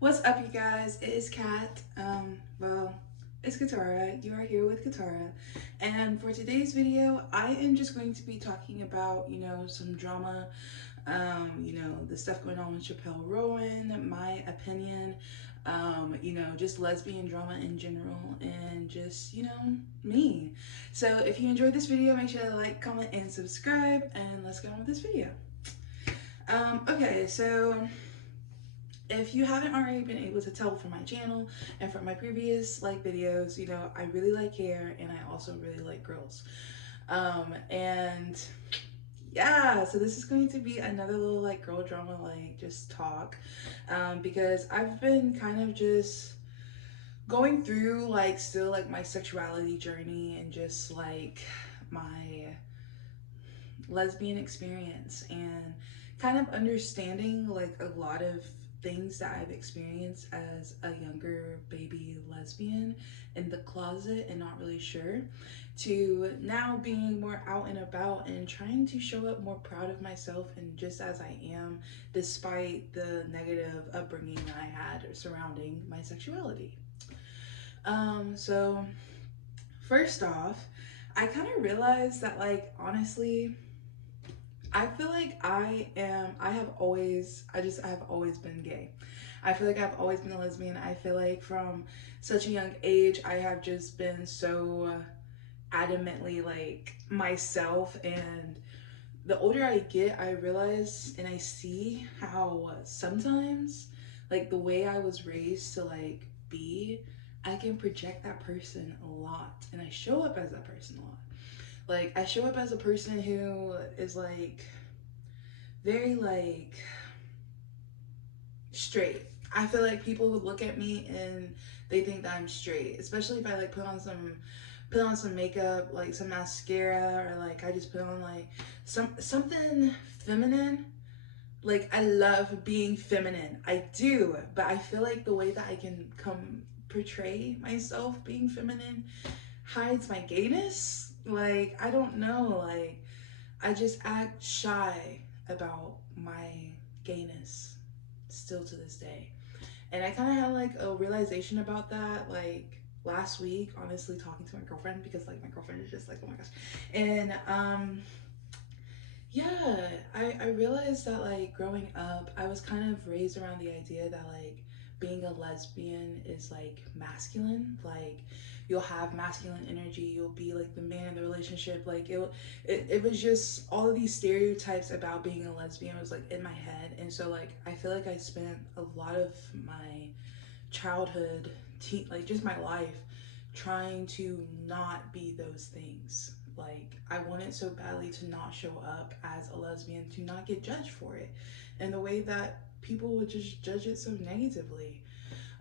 What's up, you guys? It is Kat. Well, it's Katarah. You are here with Katarah. And for today's video, I am just going to be talking about, some drama, the stuff going on with CHAPPEL Roan, my opinion, just lesbian drama in general, and just, me. So if you enjoyed this video, make sure to like, comment, and subscribe, and let's get on with this video. Okay, so if you haven't already been able to tell from my channel and from my previous videos, I really like hair and I also really like girls. And yeah, so this is going to be another little girl drama just talk, because I've been kind of just going through still my sexuality journey and just my lesbian experience and kind of understanding a lot of things that I've experienced as a younger baby lesbian in the closet and not really sure, to now being more out and about and trying to show up more proud of myself and just as I am, despite the negative upbringing that I had surrounding my sexuality. So first off, I kind of realized that honestly, I feel like I have always been gay. I feel like I've always been a lesbian. I feel like from such a young age, I have just been so adamantly myself. And the older I get, I realize and I see how sometimes the way I was raised to be, I can project that person a lot. And I show up as that person a lot. I show up as a person who is very straight. I feel like people would look at me and they think that I'm straight, especially if I put on some makeup, some mascara, or I just put on something feminine. I love being feminine. I do, but I feel like the way that I can come portray myself being feminine hides my gayness. I don't know, I just act shy about my gayness still to this day. And I kind of had a realization about that last week, honestly, talking to my girlfriend, because my girlfriend is just oh my gosh. And yeah, I realized that growing up, I was kind of raised around the idea that being a lesbian is masculine. You'll have masculine energy, you'll be the man in the relationship. It was just all of these stereotypes about being a lesbian was in my head. And so I feel like I spent a lot of my childhood, just my life, trying to not be those things. I wanted so badly to not show up as a lesbian, to not get judged for it, and the way that people would just judge it so negatively.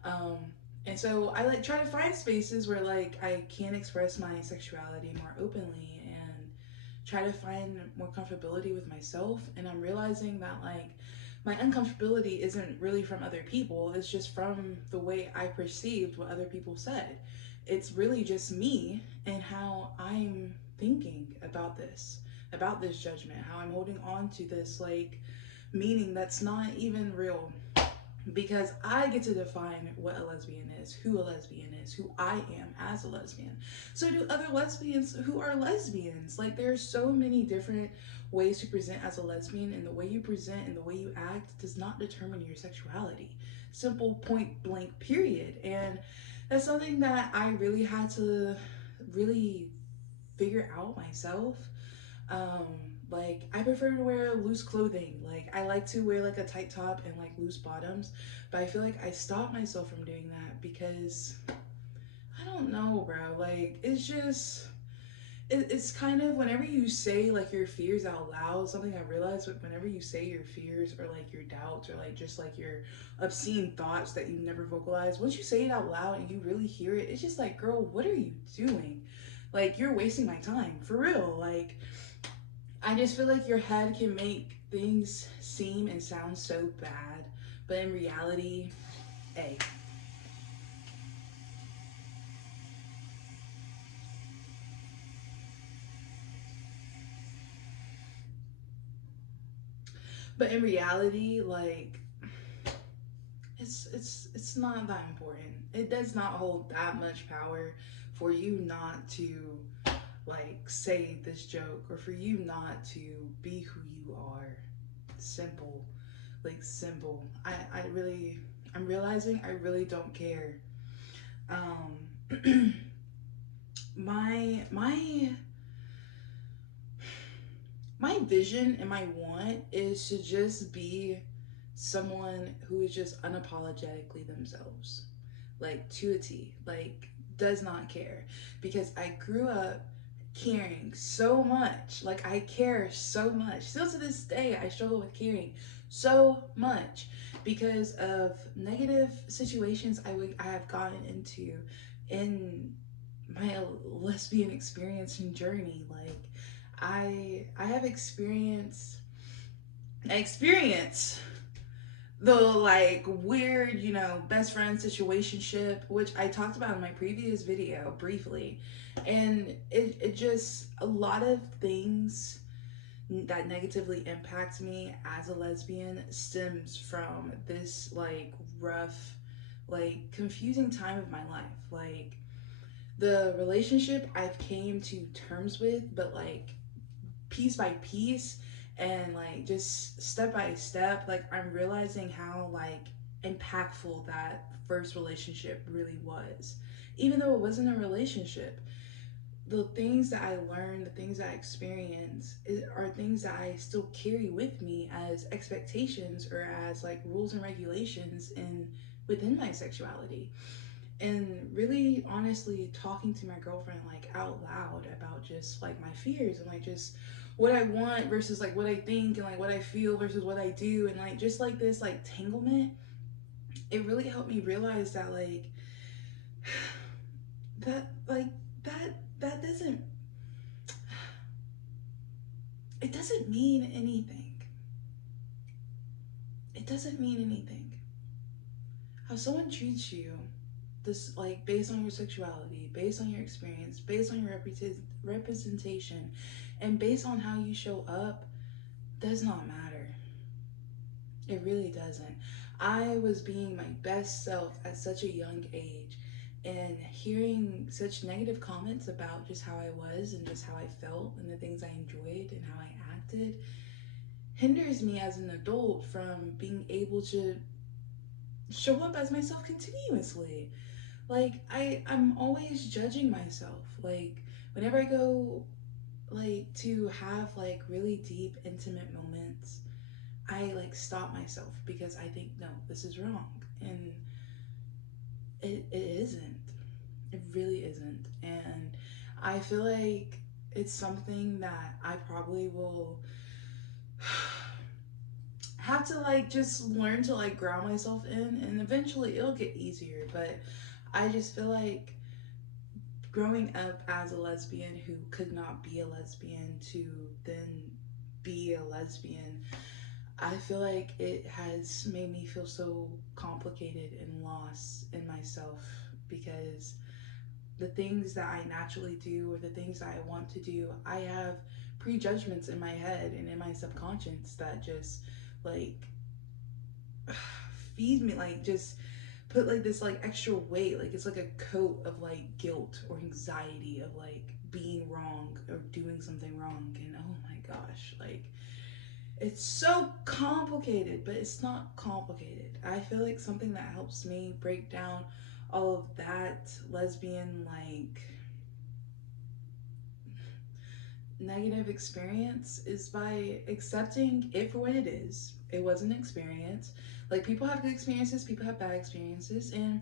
Um, and so I try to find spaces where I can express my sexuality more openly and try to find more comfortability with myself. And I'm realizing that my uncomfortability isn't really from other people, it's just from the way I perceived what other people said. It's really just me and how I'm thinking about this judgment, how I'm holding on to this meaning that's not even real, because I get to define what a lesbian is, who a lesbian is, who I am as a lesbian. So do other lesbians who are lesbians. There's so many different ways to present as a lesbian, and the way you present and the way you act does not determine your sexuality. Simple, point blank, period. And that's something that I really had to really figure out myself. um I prefer to wear loose clothing. I like to wear a tight top and loose bottoms, but I feel like I stopped myself from doing that because I don't know, bro. It's just it's kind of, whenever you say your fears out loud, something I realized, whenever you say your fears or your doubts or just your obscene thoughts that you never vocalize, once you say it out loud and you really hear it, it's just girl, what are you doing? You're wasting my time, for real. I just feel like your head can make things seem and sound so bad, but in reality, hey. But in reality, it's not that important. It does not hold that much power for you not to like say this joke, or for you not to be who you are. Simple. Like simple. I'm realizing I really don't care. um my my vision and my want is to just be someone who is just unapologetically themselves, like to a T, like does not care. Because I grew up caring so much, like I care so much. Still to this day, I struggle with caring so much because of negative situations I have gotten into in my lesbian experience and journey. Like I have experienced the like weird, best friend situationship, which I talked about in my previous video briefly. And it just, a lot of things that negatively impact me as a lesbian stems from this like rough, like confusing time of my life. Like the relationship I've came to terms with, but like piece by piece and like just step by step, like I'm realizing how like impactful that first relationship really was. Even though it wasn't a relationship, the things that I learned, the things that I experienced are things that I still carry with me as expectations or as like rules and regulations in within my sexuality. And really honestly talking to my girlfriend like out loud about just like my fears and like just what I want versus like what I think, and like what I feel versus what I do, and like just like this like tanglement, it really helped me realize that like that like that doesn't, it doesn't mean anything. It doesn't mean anything. How someone treats you, this like based on your sexuality, based on your experience, based on your representation, and based on how you show up, does not matter. It really doesn't. I was being my best self at such a young age, and hearing such negative comments about just how I was and just how I felt and the things I enjoyed and how I acted hinders me as an adult from being able to show up as myself continuously. Like I'm always judging myself. Like whenever I go like to have like really deep intimate moments, I like stop myself because I think no, this is wrong. And it isn't. It really isn't. And I feel like it's something that I probably will have to like just learn to like ground myself in, and eventually it'll get easier. But I just feel like growing up as a lesbian who could not be a lesbian to then be a lesbian, I feel like it has made me feel so complicated and lost in myself, because the things that I naturally do or the things that I want to do, I have prejudgments in my head and in my subconscious that just like feed me, like just put like this like extra weight, like it's like a coat of like guilt or anxiety of like being wrong or doing something wrong. And oh my gosh, like it's so complicated, but it's not complicated. I feel like something that helps me break down all of that lesbian like negative experience is by accepting it for what it is. It was an experience. Like people have good experiences, people have bad experiences, and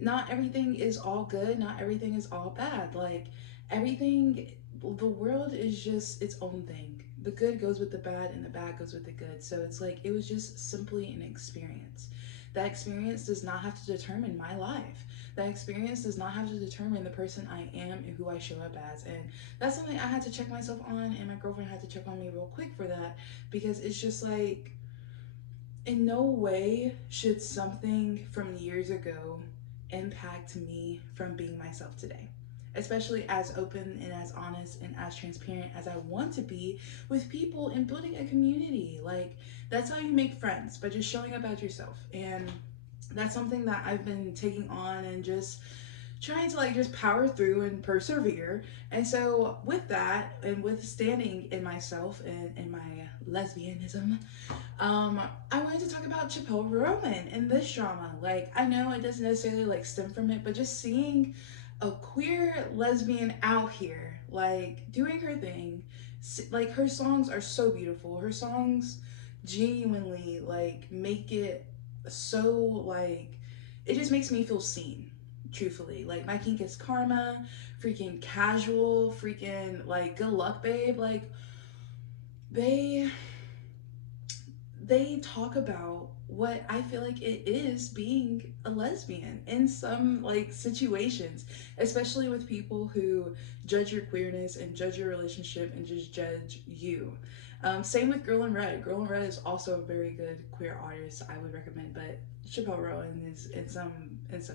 not everything is all good, not everything is all bad. Like everything, the world is just its own thing. The good goes with the bad and the bad goes with the good. So it's like it was just simply an experience. That experience does not have to determine my life. That experience does not have to determine the person I am and who I show up as. And that's something I had to check myself on, and my girlfriend had to check on me real quick for that, because it's just like in no way should something from years ago impact me from being myself today, especially as open and as honest and as transparent as I want to be with people and building a community. Like that's how you make friends, by just showing up as yourself. And that's something that I've been taking on and just trying to like just power through and persevere. And so with that and with standing in myself and in my lesbianism, um, I wanted to talk about CHAPPEL Roan and this drama. Like, I know it doesn't necessarily like stem from it, but just seeing a queer lesbian out here, like doing her thing. Like, her songs are so beautiful. Her songs genuinely like make it so like it just makes me feel seen. Truthfully, like my kink is karma, freaking casual, freaking like good luck, babe. Like they they talk about what I feel like it is being a lesbian in some like situations, especially with people who judge your queerness and judge your relationship and just judge you. Same with Girl in Red. Girl in Red is also a very good queer artist I would recommend, but CHAPPEL Roan is in some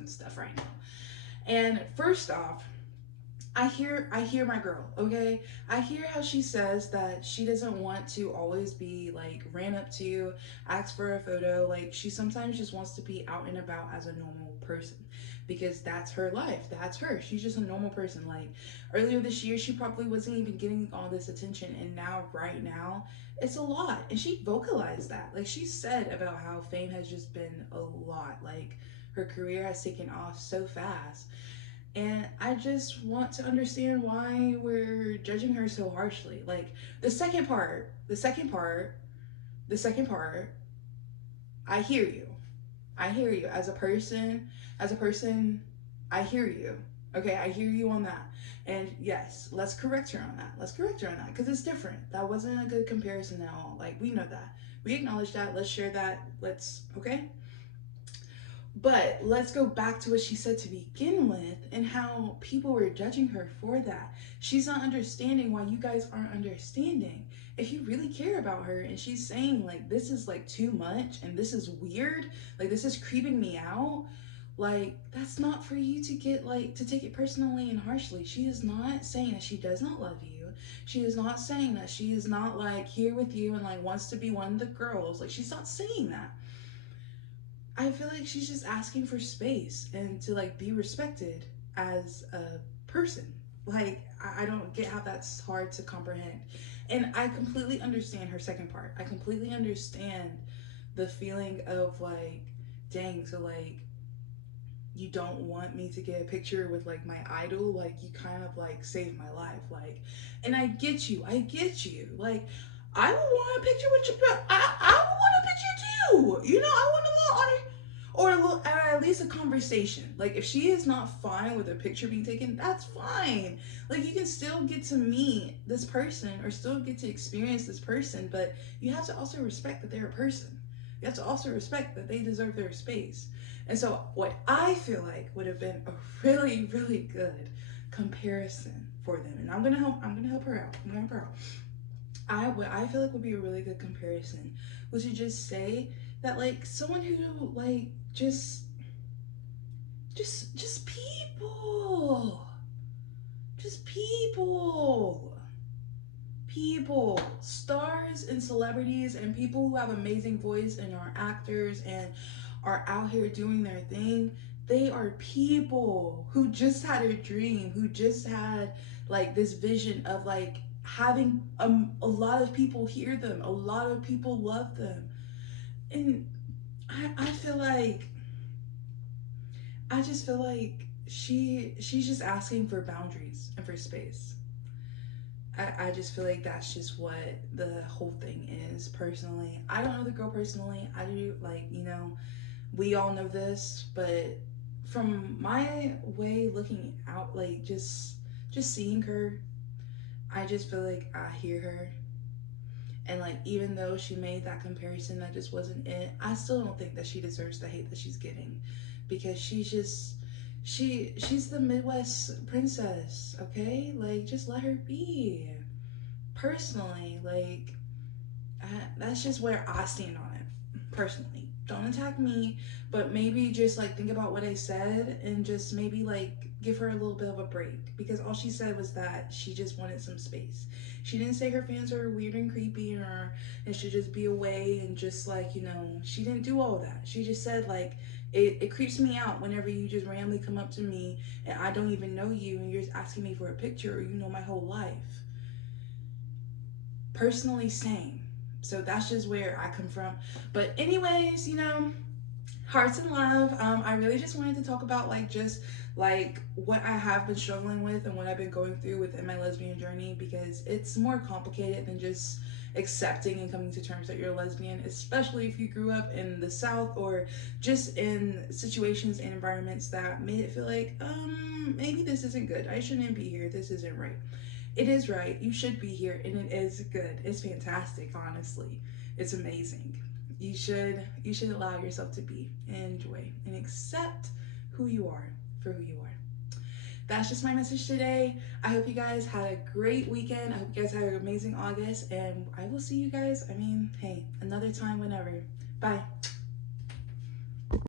stuff right now. And first off, I hear my girl, okay? I hear how she says that she doesn't want to always be like ran up to, ask for a photo. Like she sometimes just wants to be out and about as a normal person because that's her life. That's her. She's just a normal person. Like earlier this year she probably wasn't even getting all this attention, and now right now it's a lot. And she vocalized that. Like she said about how fame has just been a lot. Like her career has taken off so fast, and I just want to understand why we're judging her so harshly. Like the second part, I hear you. I hear you as a person, I hear you. Okay, I hear you on that. And yes, let's correct her on that. Let's correct her on that because it's different. That wasn't a good comparison at all. Like, we know that. We acknowledge that. Let's share that. Let's, okay? But let's go back to what she said to begin with and how people were judging her for that. She's not understanding why you guys aren't understanding. If you really care about her and she's saying, like, this is like too much and this is weird, like, this is creeping me out, like, that's not for you to get, like, to take it personally and harshly. She is not saying that she does not love you. She is not saying that she is not, like, here with you and, like, wants to be one of the girls. Like, she's not saying that. I feel like she's just asking for space and to like be respected as a person. Like I don't get how that's hard to comprehend. And I completely understand her second part. I completely understand the feeling of like, dang, so like you don't want me to get a picture with like my idol, like you kind of like saved my life. Like, and I get you, I get you. Like I would want a picture with you, I would want a picture too. You know, I want a little or at least a conversation. Like if she is not fine with a picture being taken, that's fine. Like you can still get to meet this person or still get to experience this person, but you have to also respect that they're a person. You have to also respect that they deserve their space. And so what I feel like would have been a really, really good comparison for them, and I'm gonna help her out. I'm gonna help her out. What I feel like would be a really good comparison was to just say that like someone who like just people, just people, stars and celebrities and people who have amazing voice and are actors and are out here doing their thing. They are people who just had a dream, who just had like this vision of like having a lot of people hear them, a lot of people love them. And I feel like I just feel like she's just asking for boundaries and for space. I just feel like that's just what the whole thing is. Personally, I don't know the girl personally. I do, like, you know, we all know this, but from my way looking out, like just seeing her, I just feel like I hear her. And like even though she made that comparison, that just wasn't it. I still don't think that she deserves the hate that she's getting, because she's the Midwest princess, okay? Like just let her be. Personally, like that's just where I stand on it. Personally, don't attack me, but maybe just like think about what I said and just maybe like give her a little bit of a break, because all she said was that she just wanted some space. She didn't say her fans are weird and creepy and should just be away and just like, you know, she didn't do all of that. She just said like, It creeps me out whenever you just randomly come up to me and I don't even know you and you're just asking me for a picture, or you know my whole life. Personally, same. So that's just where I come from. But anyways, you know, hearts and love. I really just wanted to talk about like just like what I have been struggling with and what I've been going through within my lesbian journey, because it's more complicated than just accepting and coming to terms that you're a lesbian, especially if you grew up in the South or just in situations and environments that made it feel like maybe this isn't good, I shouldn't be here, this isn't right. It is right. You should be here, and it is good. It's fantastic, honestly. It's amazing. You should allow yourself to be and enjoy and accept who you are for who you are. That's just my message today. I hope you guys had a great weekend. I hope you guys had an amazing August, and I will see you guys, I mean, hey, another time whenever. Bye.